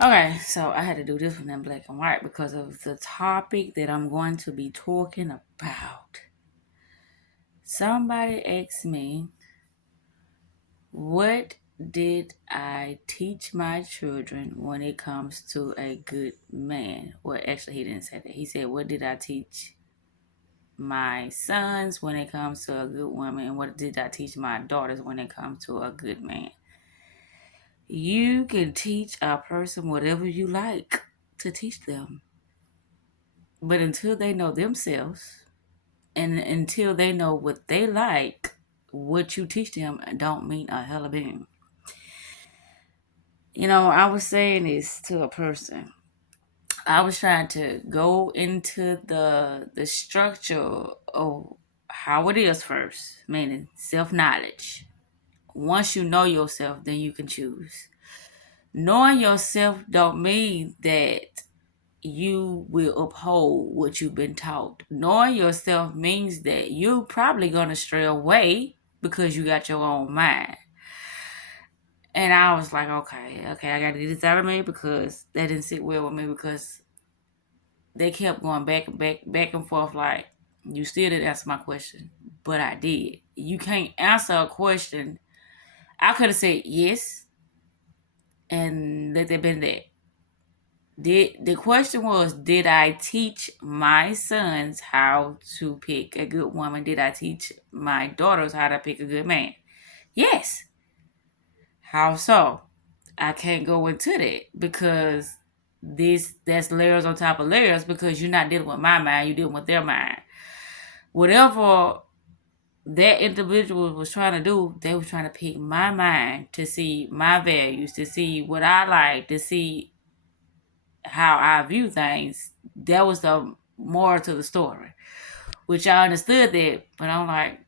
Okay, so I had to do this one in black and white because of the topic that I'm going to be talking about. Somebody asked me, what did I teach my children when it comes to a good man? Well, actually, he didn't say that. He said, what did I teach my sons when it comes to a good woman? And what did I teach my daughters when it comes to a good man? You can teach a person whatever you like to teach them. But until they know themselves and until they know what they like, what you teach them don't mean a hell of a thing. I was saying this to a person. I was trying to go into the structure of how it is first, meaning self knowledge. Once you know yourself, then you can choose. Knowing yourself don't mean that you will uphold what you've been taught. Knowing yourself means that you're probably going to stray away because you got your own mind. And I was like, okay, I got to get this out of me because that didn't sit well with me because they kept going back and forth like, you still didn't answer my question, but I did. You can't answer a question. I could have said yes and let that been that. The question was, did I teach my sons how to pick a good woman? Did I teach my daughters how to pick a good man? Yes. How so? I can't go into that because that's layers on top of layers because you're not dealing with my mind, you're dealing with their mind. Whatever that individual was trying to do, they were trying to pick my mind to see my values, to see what I like, to see how I view things. That was the moral to the story, which I understood that, but I'm like,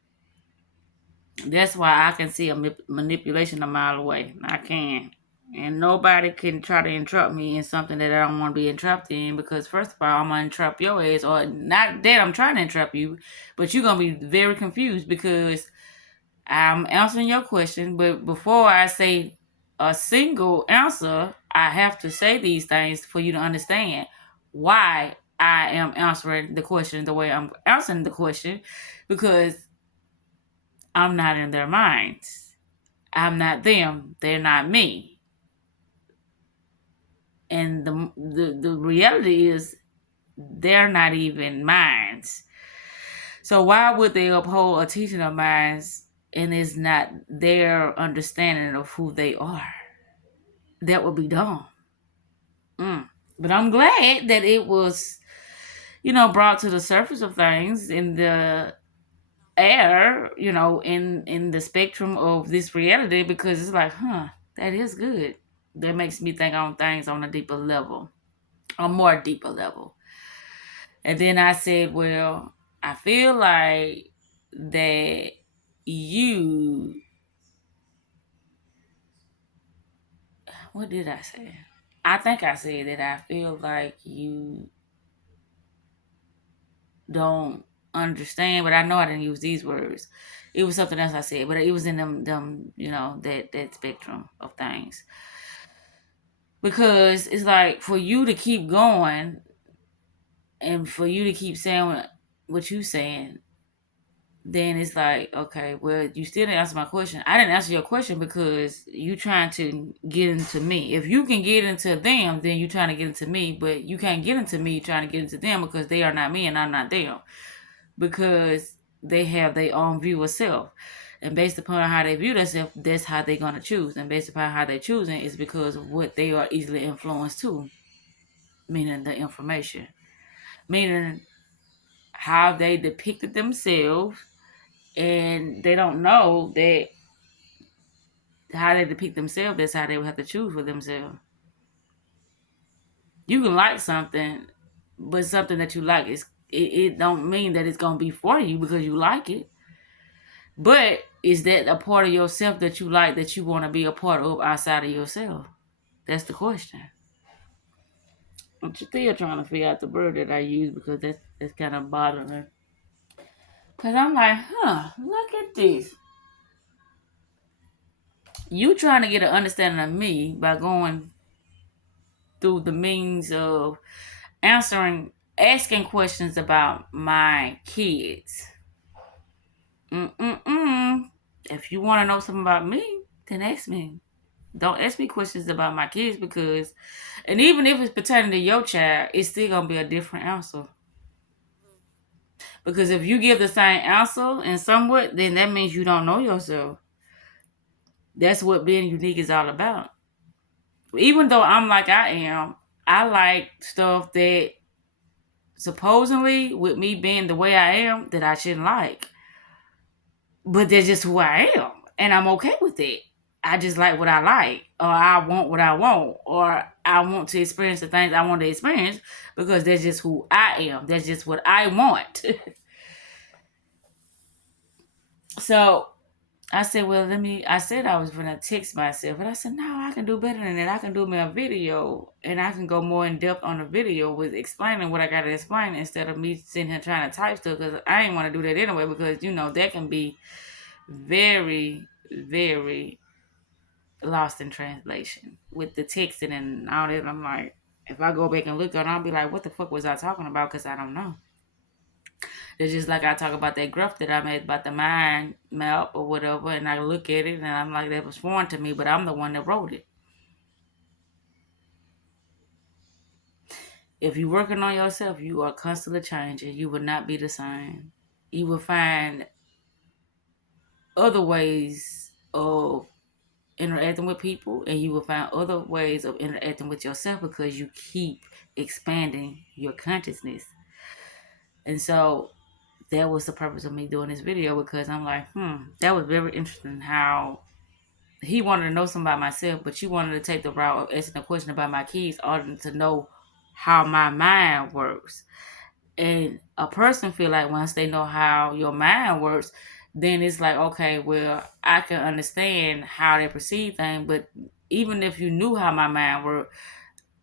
that's why I can see a manipulation a mile away. I can. And nobody can try to interrupt me in something that I don't want to be interrupted in because, first of all, I'm going to interrupt your ass. Or not that I'm trying to interrupt you, but you're going to be very confused because I'm answering your question. But before I say a single answer, I have to say these things for you to understand why I am answering the question the way I'm answering the question because I'm not in their minds. I'm not them. They're not me. And the reality is they're not even minds. So why would they uphold a teaching of minds and it's not their understanding of who they are? That would be dumb. But I'm glad that it was, brought to the surface of things in the air, in the spectrum of this reality because it's like, that is good. That makes me think on things on a deeper level, a more deeper level. And then I said, well, I feel like that you, what did I say? I think I said that I feel like you don't understand, but I know I didn't use these words. It was something else I said, but it was in them, that spectrum of things. Because it's like for you to keep going and for you to keep saying what you saying, then it's like, okay, well, you still didn't answer my question. I didn't answer your question because you trying to get into me. If you can get into them, then you trying to get into me, but you can't get into me trying to get into them because they are not me and I'm not them. Because they have their own view of self. And based upon how they view themselves, that's how they're going to choose. And based upon how they're choosing is because of what they are easily influenced to, meaning the information, meaning how they depicted themselves. And they don't know that how they depict themselves, that's how they would have to choose for themselves. You can like something, but something that you like it don't mean that it's gonna be for you because you like it. But is that a part of yourself that you like that you want to be a part of outside of yourself? That's the question. I'm still trying to figure out the word that I use because that's kind of bothering me. Cause I'm like, look at this. You trying to get an understanding of me by going through the means of asking questions about my kids. Mm-mm-mm. If you want to know something about me, then ask me. Don't ask me questions about my kids because, and even if it's pertaining to your child, it's still gonna be a different answer. Because if you give the same answer and somewhat, then that means you don't know yourself. That's what being unique is all about. Even though I'm like I am, I like stuff that supposedly, with me being the way I am, that I shouldn't like. But that's just who I am. And I'm okay with it. I just like what I like, or I want what I want, or I want to experience the things I want to experience because that's just who I am. That's just what I want. So I said, well, I said I was going to text myself, but I said, no, I can do better than that. I can do me a video and I can go more in depth on the video with explaining what I got to explain instead of me sitting here trying to type stuff because I ain't want to do that anyway because, that can be very, very lost in translation with the texting and all that. I'm like, if I go back and look at it, I'll be like, what the fuck was I talking about? Because I don't know. It's just like I talk about that graph that I made about the mind map or whatever, and I look at it and I'm like, that was foreign to me, but I'm the one that wrote it. If you're working on yourself, you are constantly changing. You will not be the same. You will find other ways of interacting with people, and you will find other ways of interacting with yourself because you keep expanding your consciousness. And so that was the purpose of me doing this video because I'm like, that was very interesting how he wanted to know something about myself, but you wanted to take the route of asking a question about my kids in order to know how my mind works. And a person feel like once they know how your mind works, then it's like, okay, well, I can understand how they perceive things. But even if you knew how my mind worked,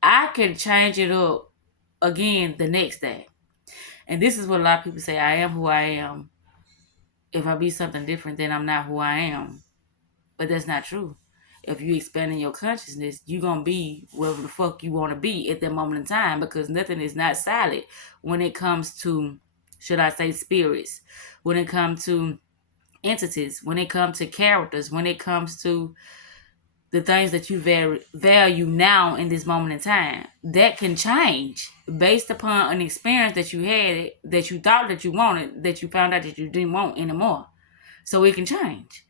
I can change it up again the next day. And this is what a lot of people say, I am who I am. If I be something different, then I'm not who I am. But that's not true. If you expanding your consciousness, you're going to be wherever the fuck you want to be at that moment in time because nothing is not solid when it comes to, should I say, spirits, when it comes to entities, when it comes to characters, when it comes to the things that you value now in this moment in time. That can change based upon an experience that you had that you thought that you wanted, that you found out that you didn't want anymore. So it can change.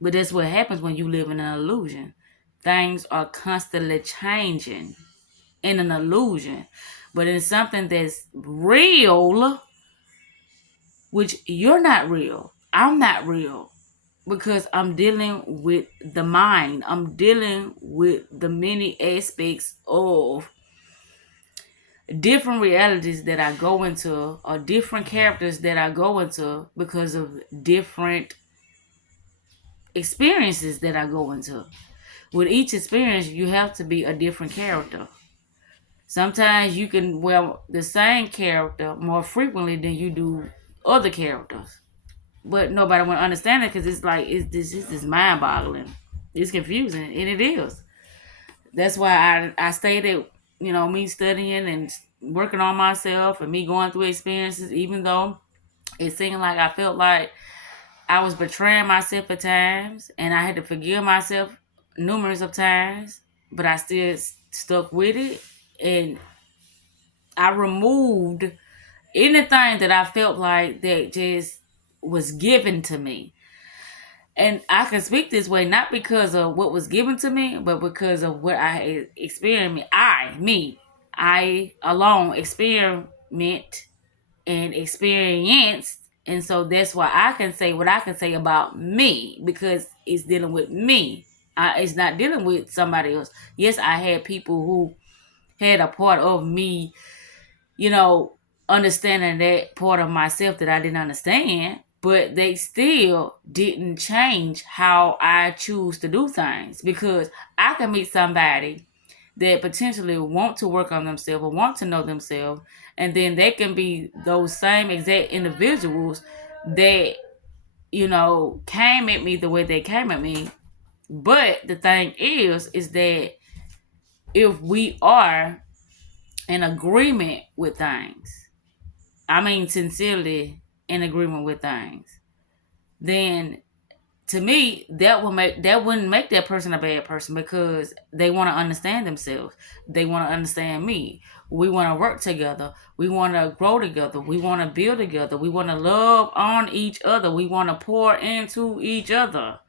But that's what happens when you live in an illusion. Things are constantly changing in an illusion. But in something that's real, which you're not real, I'm not real. Because I'm dealing with the mind. I'm dealing with the many aspects of different realities that I go into or different characters that I go into because of different experiences that I go into. With each experience, you have to be a different character. Sometimes you can wear the same character more frequently than you do other characters. But nobody want to understand it because it's like, this is mind-boggling. It's confusing, and it is. That's why I stated, me studying and working on myself and me going through experiences, even though it seemed like I felt like I was betraying myself at times and I had to forgive myself numerous of times, but I still stuck with it and I removed anything that I felt like that just was given to me. And I can speak this way not because of what was given to me, but because of what I experienced. I alone experiment and experienced. And so that's why I can say what I can say about me because it's dealing with me. It's not dealing with somebody else. Yes, I had people who had a part of me, you know, understanding that part of myself that I didn't understand, but they still didn't change how I choose to do things because I can meet somebody that potentially want to work on themselves or want to know themselves, and then they can be those same exact individuals that, came at me the way they came at me, But the thing is that if we are in agreement with things, I mean sincerely in agreement with things, then to me that wouldn't make that person a bad person because they want to understand themselves. They want to understand me. We want to work together. We want to grow together. We want to build together. We want to love on each other. We want to pour into each other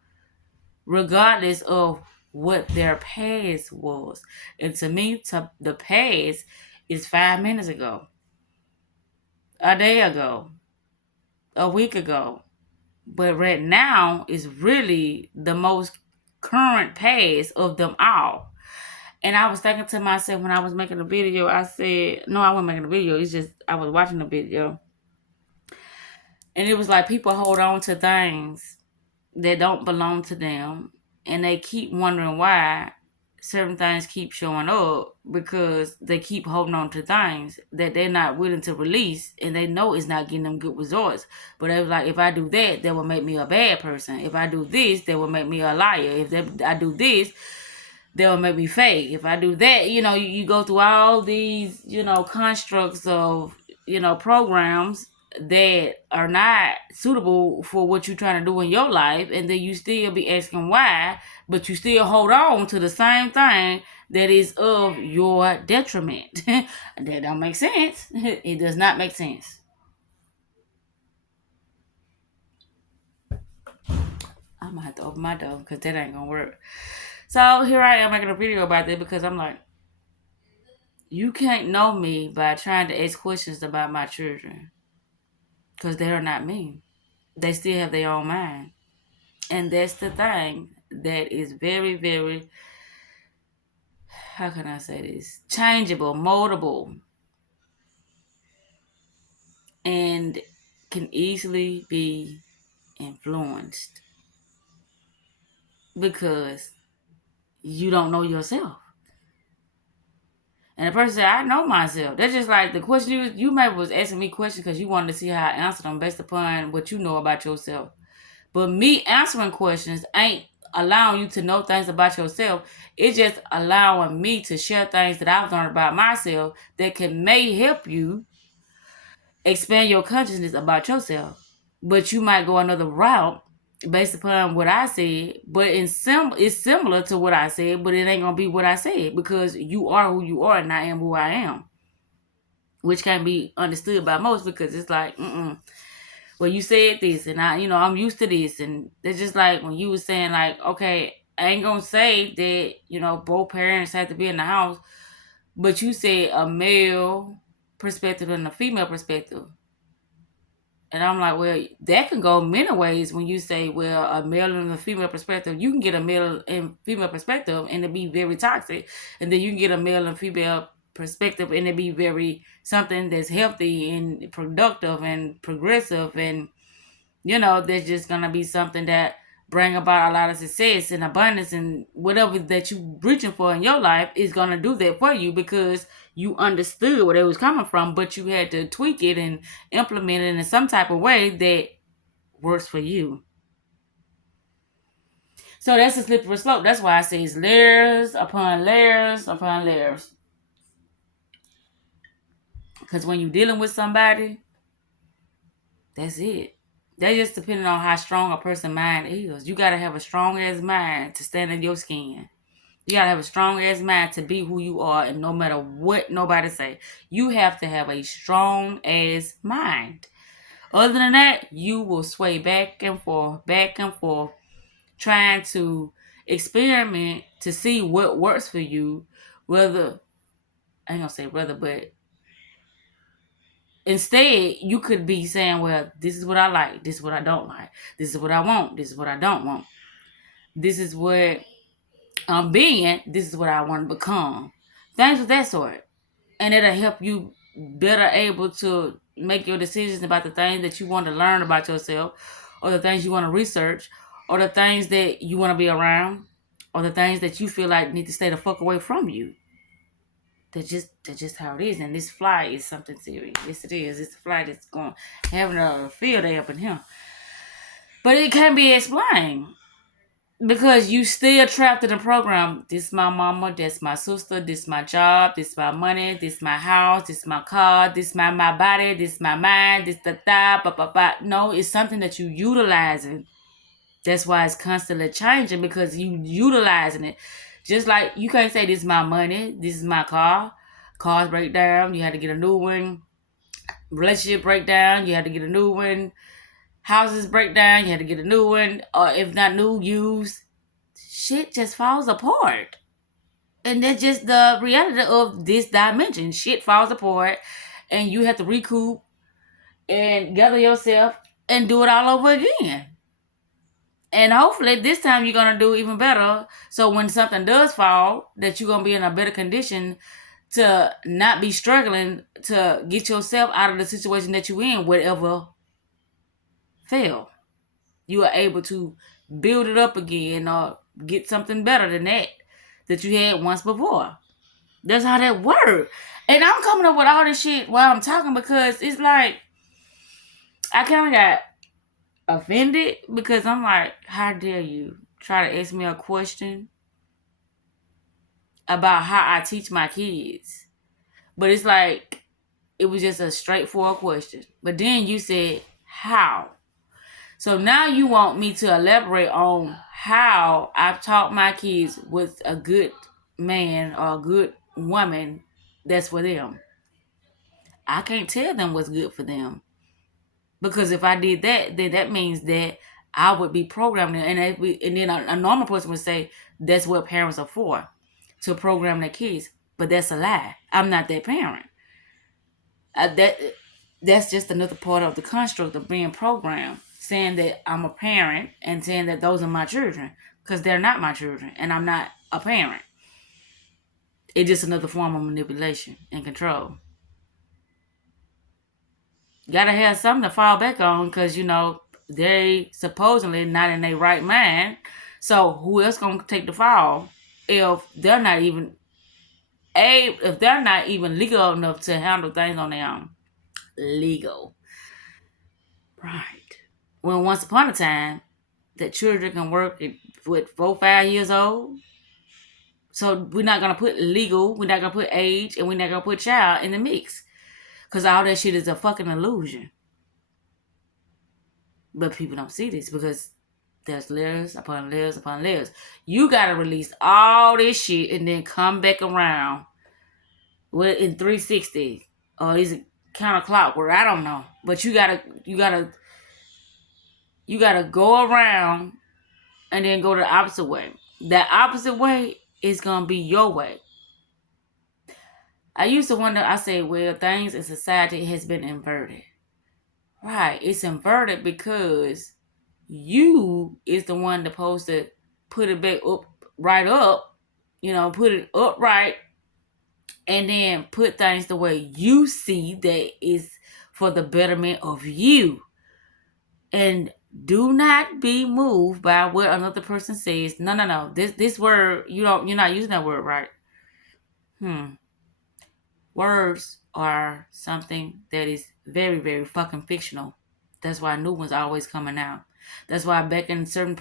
regardless of what their past was. And to me, the past is 5 minutes ago, a day ago, a week ago. But right now is really the most current past of them all. And I was thinking to myself when I was making a video, I said, no, I wasn't making a video. It's just I was watching a video. And it was like people hold on to things that don't belong to them, and they keep wondering why certain things keep showing up because they keep holding on to things that they're not willing to release, and they know it's not getting them good results. But they was like, if I do that, that will make me a bad person. If I do this, that will make me a liar. I do this, that will make me fake. If I do that, you go through all these, constructs of, programs that are not suitable for what you're trying to do in your life, and then you still be asking why, but you still hold on to the same thing that is of your detriment. That don't make sense. It does not make sense. I'm gonna have to open my door because that ain't gonna work. So here I am making a video about that because I'm like, you can't know me by trying to ask questions about my children because they are not me. They still have their own mind. And that's the thing that is very, very, how can I say this? Changeable, moldable, and can easily be influenced because you don't know yourself. And the person said, I know myself. That's just like the question you maybe was asking me questions because you wanted to see how I answered them based upon what you know about yourself. But me answering questions ain't allowing you to know things about yourself. It's just allowing me to share things that I've learned about myself that may help you expand your consciousness about yourself. But you might go another route based upon what I said, but it's similar to what I said, but it ain't gonna be what I said because you are who you are and I am who I am, which can be understood by most because it's like, well, you said this, and I'm used to this, and it's just like when you was saying like, okay, I ain't gonna say that both parents have to be in the house, but you said a male perspective and a female perspective, and I'm like, well, that can go many ways when you say, well, a male and a female perspective. You can get a male and female perspective, and it be very toxic, and then you can get a male and female perspective, and it be very something that's healthy and productive and progressive and there's just gonna be something that bring about a lot of success and abundance and whatever that you reaching for in your life is gonna do that for you because you understood where it was coming from, but you had to tweak it and implement it in some type of way that works for you. So that's a slippery slope. That's why I say it's layers upon layers upon layers. Because when you're dealing with somebody, that's it. That's just depending on how strong a person's mind is. You gotta have a strong ass mind to stand in your skin. You gotta have a strong ass mind to be who you are, and no matter what nobody say, you have to have a strong ass mind. Other than that, you will sway back and forth, trying to experiment to see what works for you. Whether I ain't gonna say whether, but instead, you could be saying, well, this is what I like. This is what I don't like. This is what I want. This is what I don't want. This is what I'm being. This is what I want to become. Things of that sort. And it'll help you better able to make your decisions about the things that you want to learn about yourself, or the things you want to research, or the things that you want to be around, or the things that you feel like need to stay the fuck away from you. That's just how it is. And this fly is something serious. Yes, it is. It's a fly that's going having a field day up in here. But it can't be explained. Because you still trapped in the program. This my mama, this my sister, this my job, this my money, this my house, this my car, this my body, this my mind, this the da ba ba ba. No, it's something that you utilizing. That's why it's constantly changing because you utilizing it. Just like you can't say this is my money, this is my car. Cars break down, you had to get a new one. Relationship break down, you had to get a new one. Houses break down, you had to get a new one. Or if not new, used. Shit just falls apart. And that's just the reality of this dimension. Shit falls apart and you have to recoup and gather yourself and do it all over again. And hopefully this time you're gonna do even better. So when something does fall, that you're gonna be in a better condition to not be struggling to get yourself out of the situation that you're in, whatever fail. You are able to build it up again or get something better than that you had once before. That's how that works. And I'm coming up with all this shit while I'm talking because it's like I kind of got offended because I'm like, how dare you try to ask me a question about how I teach my kids? But it's like it was just a straightforward question. But then you said how. So now you want me to elaborate on how I've taught my kids with a good man or a good woman that's for them. I can't tell them what's good for them. Because if I did that, then that means that I would be programmed. And then a normal person would say that's what parents are for, to program their kids. But that's a lie. I'm not that parent. That's just another part of the construct of being programmed, saying that I'm a parent and saying that those are my children, because they're not my children and I'm not a parent. It's just another form of manipulation and control. Gotta have something to fall back on because they supposedly not in their right mind. So who else gonna take the fall if they're not even legal enough to handle things on their own? Legal. Right. When once upon a time that children can work at what 4, 5 years old. So we're not gonna put legal, we're not gonna put age, and we're not gonna put child in the mix. Cause all that shit is a fucking illusion. But people don't see this because there's layers upon layers upon layers. You gotta release all this shit and then come back around with in 360 or is it counterclockwise? I don't know. But you gotta go around and then go the opposite way. That opposite way is gonna be your way. I used to wonder, I say, well, things in society has been inverted. Right. It's inverted because you is the one supposed to put it back up right up, put it upright and then put things the way you see that is for the betterment of you. And do not be moved by what another person says. No, no, no. This word, you're not using that word right. Words are something that is very, very fucking fictional. That's why new ones are always coming out. That's why back in certain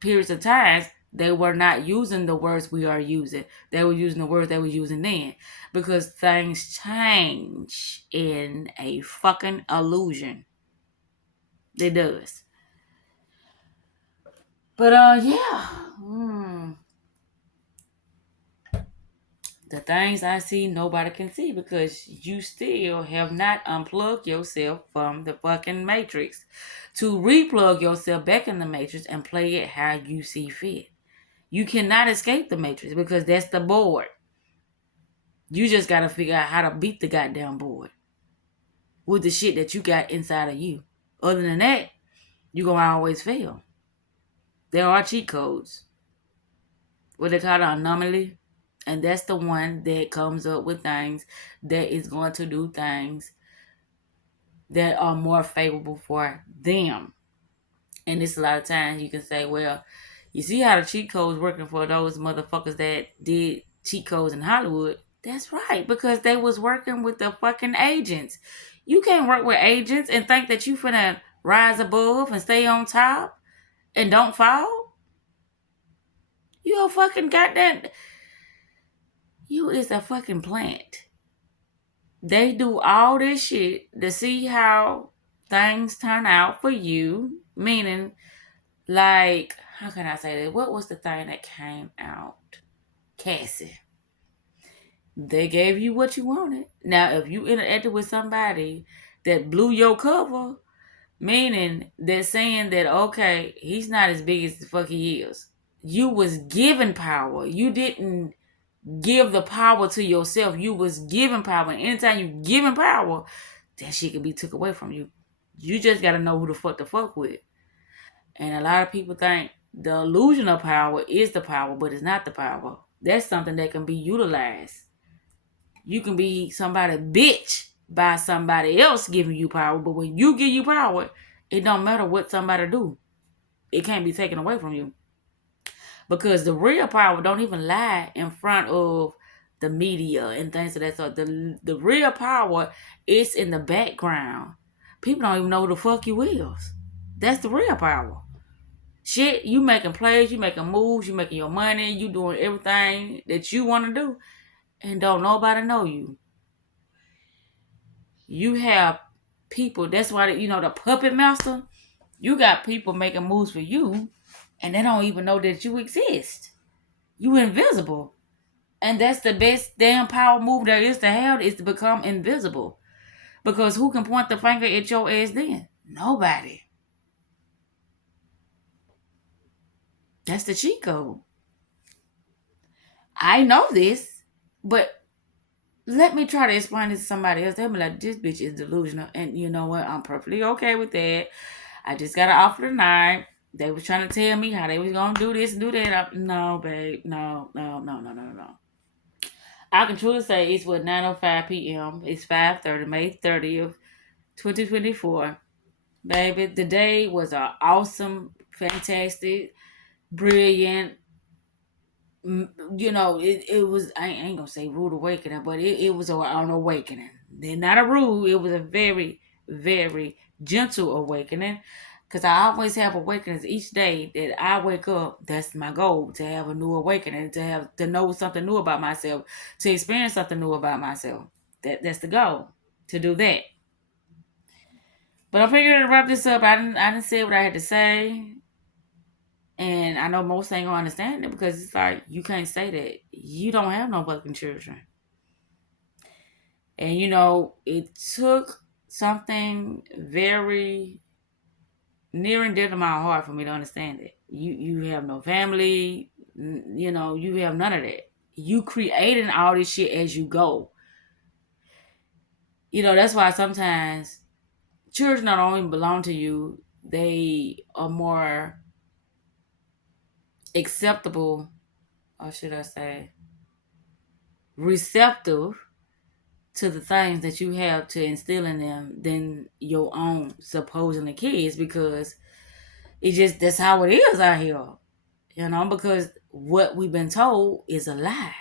periods of times, they were not using the words we are using. They were using the words they were using then. Because things change in a fucking illusion. It does. But yeah. The things I see, nobody can see because you still have not unplugged yourself from the fucking matrix to replug yourself back in the matrix and play it how you see fit. You cannot escape the matrix because that's the board. You just got to figure out how to beat the goddamn board with the shit that you got inside of you. Other than that, you're going to always fail. There are cheat codes. What they call an anomaly. And that's the one that comes up with things that is going to do things that are more favorable for them. And it's a lot of times you can say, well, you see how the cheat codes working for those motherfuckers that did cheat codes in Hollywood. That's right, because they was working with the fucking agents. You can't work with agents and think that you finna rise above and stay on top and don't fall. You a fucking goddamn. You is a fucking plant. They do all this shit to see how things turn out for you. Meaning, like, how can I say that? What was the thing that came out? Cassie. They gave you what you wanted. Now, if you interacted with somebody that blew your cover, meaning they're saying that, okay, he's not as big as the fuck he is. You was given power. You didn't give the power to yourself. You was given power. And anytime you given power, that shit can be took away from you. You just gotta know who the fuck with. And a lot of people think the illusion of power is the power, but it's not the power. That's something that can be utilized. You can be somebody bitch by somebody else giving you power, but when you give you power, it don't matter what somebody do. It can't be taken away from you. Because the real power don't even lie in front of the media and things of that sort. The real power is in the background. People don't even know who the fuck you is. That's the real power. Shit, you making plays, you making moves, you making your money, you doing everything that you want to do, and don't nobody know you. You have people. That's why the puppet master. You got people making moves for you, and they don't even know that you exist. You invisible. And that's the best damn power move there is to have, is to become invisible. Because who can point the finger at your ass then? Nobody. That's the cheat code. I know this, but let me try to explain this to somebody else. They'll be like, this bitch is delusional. And you know what? I'm perfectly okay with that. I just got an offer tonight. They was trying to tell me how they was going to do this and do that. No, babe. No, no, no, no, no, no. I can truly say it's what 9:05 p.m. It's 5:30, May 30th, 2024. Baby, the day was an awesome, fantastic, brilliant. It was. I ain't gonna say rude awakening, but it was an awakening. They're not a rude. It was a very, very gentle awakening. Cause I always have awakenings each day that I wake up. That's my goal, to have a new awakening, to know something new about myself, to experience something new about myself. That's the goal, to do that. But I'm figuring to wrap this up. I didn't say what I had to say. And I know most ain't gonna understand it, because it's like, you can't say that. You don't have no fucking children. And it took something very near and dear to my heart for me to understand it. You have no family, you have none of that. You creating all this shit as you go. That's why sometimes children don't only belong to you, they are more acceptable, or should I say, receptive to the things that you have to instill in them than your own supposedly kids, because that's how it is out here. Because what we've been told is a lie.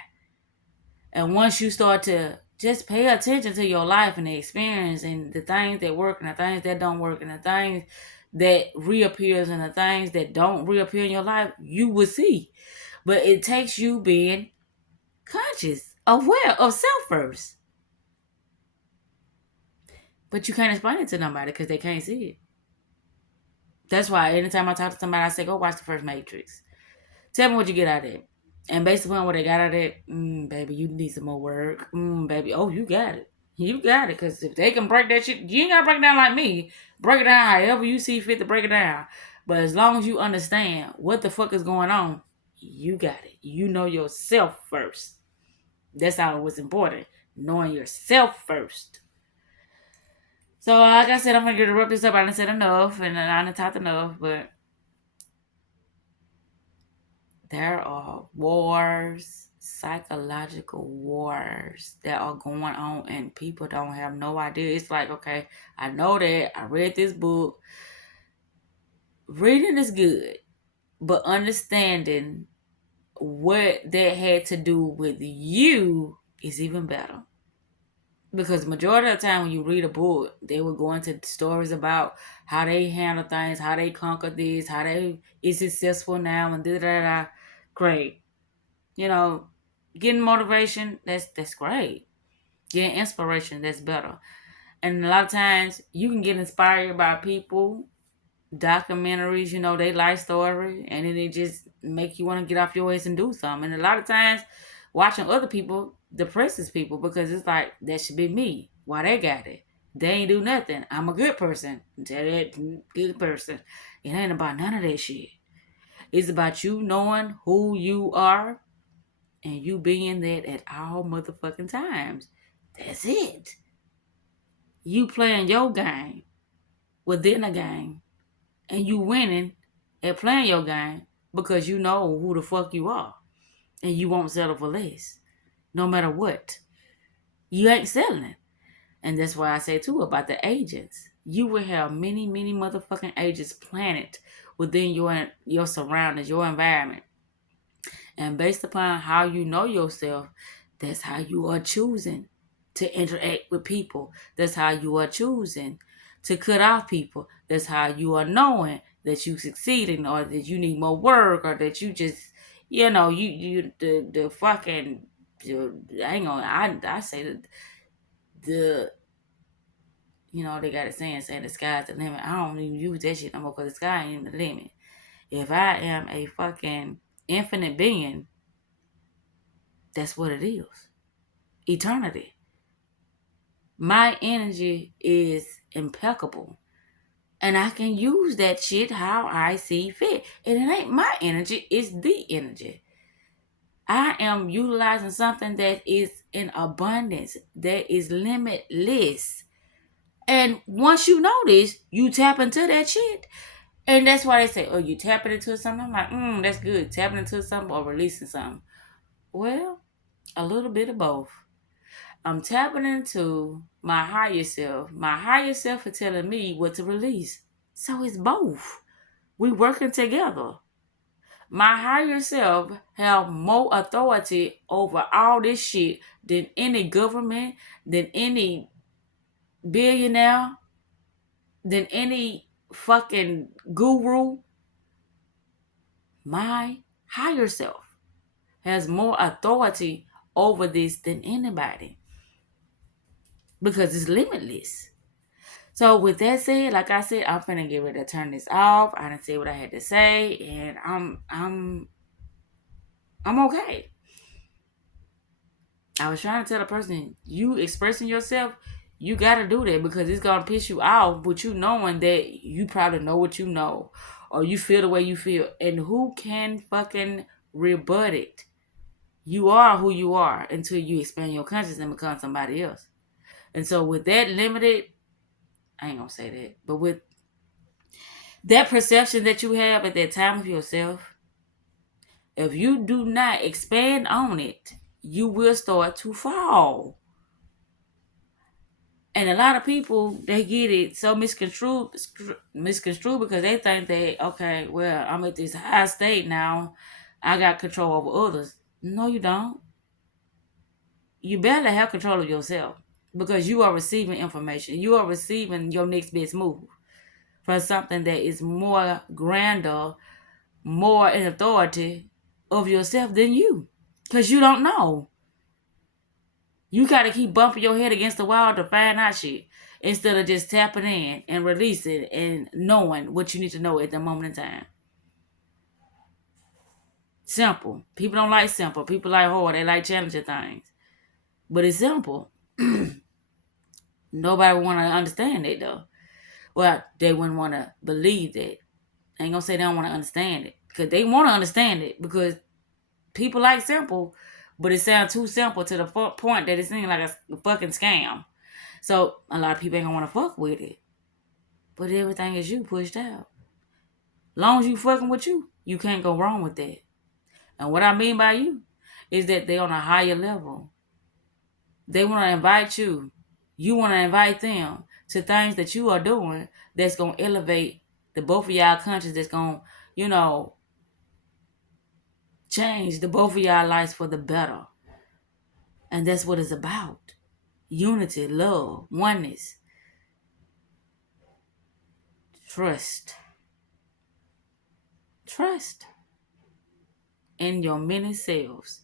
And once you start to just pay attention to your life and the experience and the things that work and the things that don't work and the things that reappears and the things that don't reappear in your life, you will see. But it takes you being conscious, aware of self first. But you can't explain it to nobody because they can't see it. That's why anytime I talk to somebody, I say, go watch the first Matrix. Tell me what you get out of it. And based upon what they got out of it, baby, you need some more work. Baby, oh, you got it. You got it. Because if they can break that shit, you ain't got to break it down like me. Break it down however you see fit to break it down. But as long as you understand what the fuck is going on, you got it. You know yourself first. That's how it was important. Knowing yourself first. So, like I said, I'm going to wrap this up. I done said enough, and I done talked enough, but there are wars, psychological wars that are going on, and people don't have no idea. It's like, okay, I know that. I read this book. Reading is good, but understanding what that had to do with you is even better. Because the majority of the time when you read a book, they will go into stories about how they handle things, how they conquer this, how they is successful now, and da da da. great. You know, getting motivation, that's great. Getting inspiration, that's better. And a lot of times you can get inspired by people, documentaries, they life story, and then it just make you want to get off your ass and do something. And a lot of times watching other people depresses people because it's like that should be me. Why they got it? They ain't do nothing. I'm a good person. Tell that good person. It ain't about none of that shit. It's about you knowing who you are and you being that at all motherfucking times. That's it. You playing your game within a game and you winning at playing your game because you know who the fuck you are and you won't settle for less no matter what. You ain't settling. And that's why I say too about the agents. You will have many, many motherfucking agents planted within your surroundings, your environment. And based upon how you know yourself, that's how you are choosing to interact with people. That's how you are choosing to cut off people. That's how you are knowing that you succeeding or that you need more work or that you just, the fucking, hang on, I say the they got a saying the sky's the limit. I don't even use that shit no more because the sky ain't even the limit. If I am a fucking infinite being, that's what it is. Eternity. My energy is impeccable. And I can use that shit how I see fit. And it ain't my energy, it's the energy. I am utilizing something that is in abundance, that is limitless. And once you know this, you tap into that shit. And that's why they say, oh, you tapping into something? I'm like, that's good. Tapping into something or releasing something. Well, a little bit of both. I'm tapping into my higher self. My higher self is telling me what to release. So it's both. We working together. My higher self have more authority over all this shit than any government, than any billionaire, than any fucking guru. My higher self has more authority over this than anybody because it's limitless. So with that said, like I said, I'm finna get ready to turn this off. I done said what I had to say, and I'm okay. I was trying to tell the person, you expressing yourself, you gotta do that because it's gonna piss you off, but you knowing that you probably know what you know, or you feel the way you feel, and who can fucking rebut it? You are who you are until you expand your consciousness and become somebody else. And so with that limited, I ain't gonna say that, but with that perception that you have at that time of yourself, if you do not expand on it, you will start to fall. And a lot of people, they get it so misconstrued because they think that, okay, well, I'm at this high state now. I got control over others. No, you don't. You better have control of yourself because you are receiving information. You are receiving your next best move from something that is more grander, more in authority of yourself than you. Because you don't know. You got to keep bumping your head against the wall to find out shit instead of just tapping in and releasing and knowing what you need to know at the moment in time. Simple. People don't like simple. People like hard. They like challenging things. But it's simple. Nobody want to understand it though. Well, they wouldn't want to believe that. I ain't gonna say they don't want to understand it because they want to understand it because people like simple, but it sounds too simple to the point that it seems like a fucking scam. So a lot of people ain't gonna want to fuck with it. But everything is you pushed out. Long as you fucking with you, you can't go wrong with that. And what I mean by you is that they're on a higher level. They want to invite you. You want to invite them to things that you are doing that's gonna elevate the both of y'all conscious. That's gonna, you know, change the both of y'all lives for the better. And that's what it's about. Unity, love, oneness, trust. Trust. in your many selves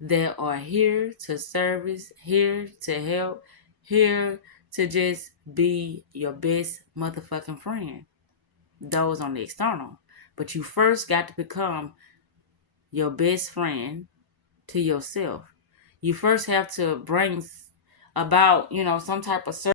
that are here to service, here to help, here to just be your best motherfucking friend. Those on the external. But you first got to become your best friend to yourself. You first have to bring about, some type of